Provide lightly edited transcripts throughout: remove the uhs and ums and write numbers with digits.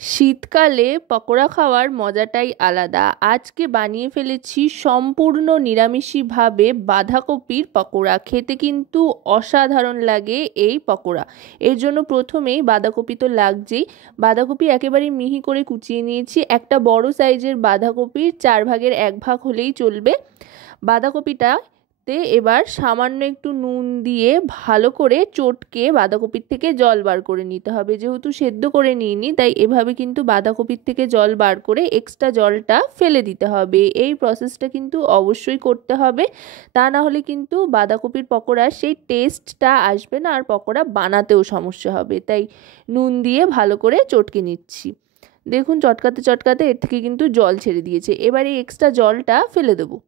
শীতকালে পকোড়া খাওয়ার মজাটাই আলাদা। আজকে বানিয়ে ফেলেছি সম্পূর্ণ নিরামিষিভাবে বাঁধাকপির পকোড়া। খেতে কিন্তু অসাধারণ লাগে এই পকোড়া। এর জন্য প্রথমেই বাঁধাকপি তো লাগছেই। বাঁধাকপি একেবারে মিহি করে কুচিয়ে নিয়েছি। একটা বড় সাইজের বাঁধাকপির 4 ভাগের 1 ভাগ হলেই চলবে। বাঁধাকপিটা এবার সামান্য একটু নুন দিয়ে ভালো করে চটকে বাঁধাকপির থেকে জল বার করে নিতে হবে। যেহেতু সেদ্ধ করে নিইনি, তাই এভাবে কিন্তু বাঁধাকপির থেকে জল বার করে এক্সট্রা জলটা ফেলে দিতে হবে। এই প্রসেসটা কিন্তু অবশ্যই করতে হবে, তা না হলে কিন্তু বাঁধাকপির পকোড়ার সেই টেস্টটা আসবে না, আর পকোড়া বানাতেও সমস্যা হবে। তাই নুন দিয়ে ভালো করে চটকে নিচ্ছি। দেখুন চটকাতে চটকাতে এর থেকে কিন্তু জল ছেড়ে দিয়েছে। এবার এই এক্সট্রা জলটা ফেলে দেবো।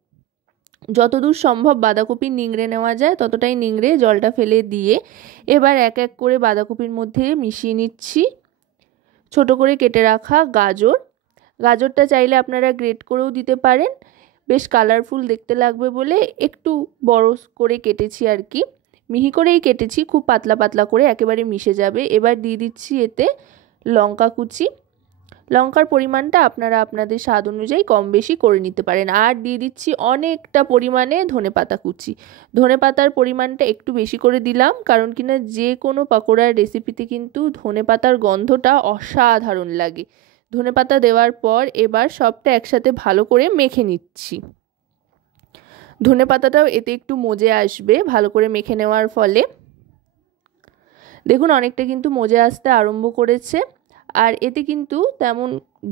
যতদূর সম্ভব বাঁধাকপি নিংড়ে নেওয়া যায় ততটাই নিংড়ে জলটা ফেলে দিয়ে এবার এক এক করে বাঁধাকপির মধ্যে মিশিয়ে নিচ্ছি ছোট করে কেটে রাখা গাজর। গাজরটা চাইলে আপনারা গ্রেট করেও দিতে পারেন, বেশ কালারফুল দেখতে লাগবে বলে একটু বড় করে কেটেছি আর কি। মিহি করেই কেটেছি, খুব পাতলা পাতলা করে, একেবারে মিশে যাবে। এবার দিয়ে দিচ্ছি এতে লঙ্কা কুচি। লঙ্কার পরিমাণটা আপনারা আপনাদের স্বাদ অনুযায়ী কম বেশি করে নিতে পারেন। আর দিয়ে দিচ্ছি অনেকটা পরিমাণে ধনেপাতা কুচি। ধনেপাতার পরিমাণটা একটু বেশি করে দিলাম, কারণ কিনা যে কোনো পকোড়ার রেসিপিতে কিন্তু ধনেপাতার গন্ধটা অসাধারণ লাগে। ধনেপাতা দেওয়ার পর এবার সবটা একসাথে ভালো করে মেখে নিচ্ছি। ধনেপাতাটাও এতে একটু মজে আসবে ভালো করে মেখে নেওয়ার ফলে। দেখুন অনেকটা কিন্তু মজে আসতে আরম্ভ করেছে। আর এতে কিন্তু তেমন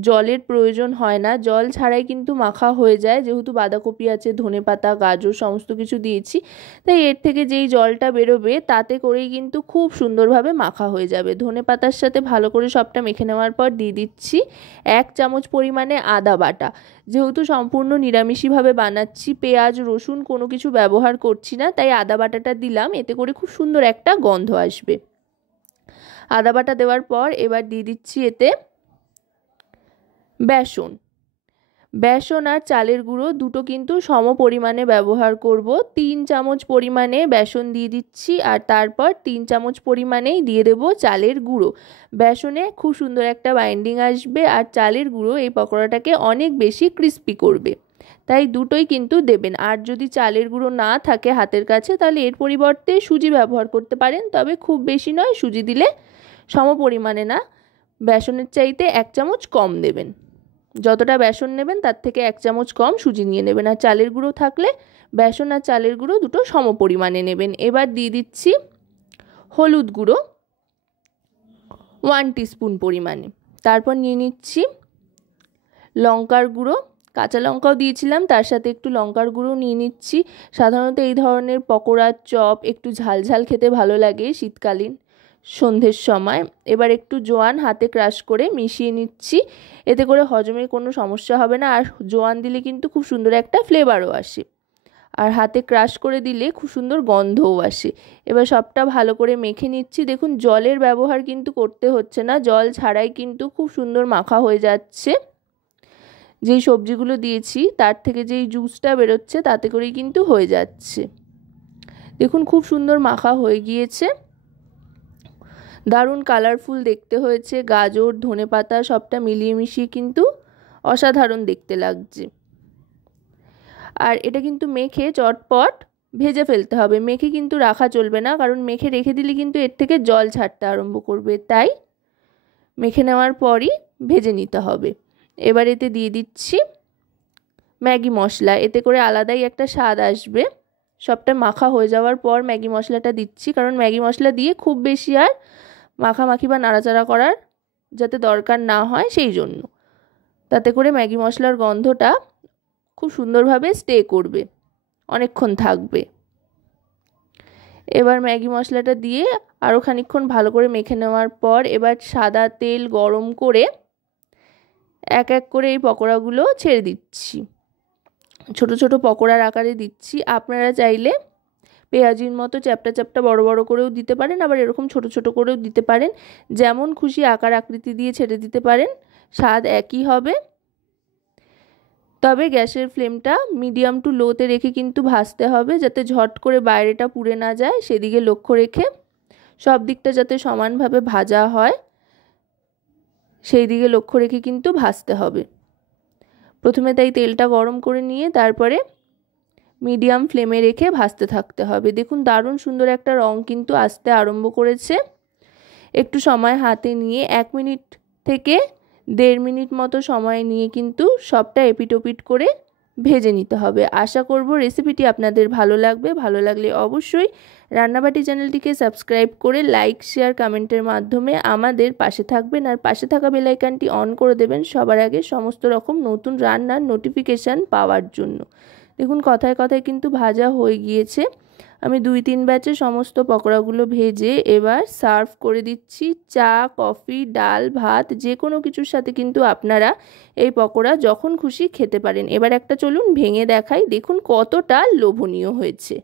জলের প্রয়োজন হয় না, জল ছাড়াই কিন্তু মাখা হয়ে যায়। যেহেতু বাঁধাকপি আছে, ধনেপাতা, গাজর সমস্ত কিছু দিয়েছি, তাই এর থেকে যেই জলটা বেরোবে তাতে করেই কিন্তু খুব সুন্দরভাবে মাখা হয়ে যাবে। ধনেপাতার সাথে ভালো করে সবটা মেখে নেওয়ার পর দিয়ে দিচ্ছি 1 চামচ পরিমাণে আদা বাটা। যেহেতু সম্পূর্ণ নিরামিষিভাবে বানাচ্ছি, পেঁয়াজ রসুন কোনো কিছু ব্যবহার করছি না, তাই আদা বাটাটা দিলাম। এতে করে খুব সুন্দর একটা গন্ধ আসবে। আদা বাটা দেওয়ার পর এবার দিয়ে দিচ্ছি এতে বেসন। বেসন আর চালের গুঁড়ো দুটো কিন্তু সম পরিমাণে ব্যবহার করব। 3 চামচ পরিমাণে বেসন দিয়ে দিচ্ছি, আর তারপর 3 চামচ পরিমাণেই দিয়ে দেব চালের গুঁড়ো। বেসনে খুব সুন্দর একটা বাইন্ডিং আসবে, আর চালের গুঁড়ো এই পকোড়াটাকে অনেক বেশি ক্রিস্পি করবে, তাই দুটোই কিন্তু দেবেন। আর যদি চালের গুঁড়ো না থাকে হাতের কাছে, তাহলে এর পরিবর্তে সুজি ব্যবহার করতে পারেন, তবে খুব বেশি নয়, সুজি দিলে সম পরিমাণে না, বেসনের চাইতে 1 চামচ কম দেবেন। যতটা বেসন নেবেন তার থেকে 1 চামচ কম সুজি নিয়ে নেবেন। আর চালের গুঁড়ো থাকলে বেসন আর চালের গুঁড়ো দুটো সম পরিমাণে নেবেন। এবার দিয়ে দিচ্ছি হলুদ গুঁড়ো 1 টিস্পুন পরিমাণে। তারপর নিয়ে নিচ্ছি লঙ্কার গুঁড়ো, কাঁচা লঙ্কাও দিয়েছিলাম, তার সাথে একটু লঙ্কার গুঁড়ো নিয়ে নিচ্ছি। সাধারণত এই ধরনের পকোড়া চপ একটু ঝাল ঝাল খেতে ভালো লাগে শীতকালীন সন্ধ্যের সময়। এবার একটু জোয়ান হাতে ক্রাশ করে মিশিয়ে নিচ্ছি, এতে করে হজমের কোনো সমস্যা হবে না। আর জোয়ান দিলে কিন্তু খুব সুন্দর একটা ফ্লেভারও আসে, আর হাতে ক্রাশ করে দিলে খুব সুন্দর গন্ধও আসে। এবার সবটা ভালো করে মেখে নিচ্ছি। দেখুন জলের ব্যবহার কিন্তু করতে হচ্ছে না, জল ছাড়াই কিন্তু খুব সুন্দর মাখা হয়ে যাচ্ছে। যেই সবজিগুলো দিয়েছি তার থেকে যেই জুসটা বেরোচ্ছে তাতে করেই কিন্তু হয়ে যাচ্ছে। দেখুন খুব সুন্দর মাখা হয়ে গিয়েছে, দারুণ কালারফুল দেখতে হয়েছে। গাজর ধনেপাতা সবটা মিলিয়ে মিশিয়ে কিন্তু অসাধারণ দেখতে লাগছে। আর এটা কিন্তু মেখে চটপট ভেজে ফেলতে হবে, মেখে কিন্তু রাখা চলবে না, কারণ মেখে রেখে দিলে কিন্তু এর থেকে জল ছাড়তে আরম্ভ করবে, তাই মেখে নেওয়ার পরই ভেজে নিতে হবে। এবার এতে দিয়ে দিচ্ছি ম্যাগি মশলা, এতে করে আলাদাই একটা স্বাদ আসবে। সবটা মাখা হয়ে যাওয়ার পর ম্যাগি মশলাটা দিচ্ছি, কারণ ম্যাগি মশলা দিয়ে খুব বেশি আর মাখামাখি বা নাড়াচাড়া করার যাতে দরকার না হয় সেই জন্য। তাতে করে ম্যাগি মশলার গন্ধটা খুব সুন্দরভাবে স্টে করবে, অনেকক্ষণ থাকবে। এবার ম্যাগি মশলাটা দিয়ে আরও খানিকক্ষণ ভালো করে মেখে নেওয়ার পর এবার সাদা তেল গরম করে এক এক করে এই পকোড়াগুলো ছেড়ে দিচ্ছি। ছোট ছোট পকোড়ার আকারে দিচ্ছি। আপনারা চাইলে পেঁয়াজির মতো চ্যাপ্টা চ্যাপ্টা বড় বড় করেও দিতে পারেন, আবার এরকম ছোট ছোট করেও দিতে পারেন। যেমন খুশি আকার আকৃতি দিয়ে ছেড়ে দিতে পারেন, স্বাদ একই হবে। তবে গ্যাসের ফ্লেমটা মিডিয়াম টু লোতে রেখে কিন্তু ভাজতে হবে, যাতে ঝট করে বাইরেটা পুড়ে না যায়, সেদিকে লক্ষ্য রেখে সব দিকটা যাতে সমানভাবে ভাজা হয় সেই দিকে লক্ষ্য রেখে কিন্তু ভাজতে হবে। প্রথমে তাই তেলটা গরম করে নিয়ে তারপরে মিডিয়াম ফ্লেমে রেখে ভাজতে থাকতে হবে। দেখুন দারুণ সুন্দর একটা রং কিন্তু আসতে আরম্ভ করেছে। একটু সময় হাতে নিয়ে 1 মিনিট থেকে 1.5 মিনিট মতো সময় নিয়ে কিন্তু সবটা এপিটোপিট করে ভেজে নিতে হবে। আশা করব রেসিপিটি আপনাদের ভালো লাগবে। ভালো লাগলে অবশ্যই রান্নাবাটি চ্যানেলটিকে সাবস্ক্রাইব করে লাইক শেয়ার কমেন্টের মাধ্যমে আমাদের পাশে থাকবেন, আর পাশে থাকা বেল আইকনটি অন করে দেবেন সবার আগে সমস্ত রকম নতুন রান্নার নোটিফিকেশান পাওয়ার জন্য। দেখুন কথায় কথায় কিন্তু ভাজা হয়ে গিয়েছে। আমি 2-3 ব্যাচে সমস্ত পকোড়াগুলো ভেজে এবার সার্ভ করে দিচ্ছি। চা, কফি, ডাল, ভাত যে কোনো কিছুর সাথে কিন্তু আপনারা এই পকোড়া যখন খুশি খেতে পারেন। এবার একটা চলুন ভেঙে দেখাই, দেখুন কতটা লোভনীয় হয়েছে।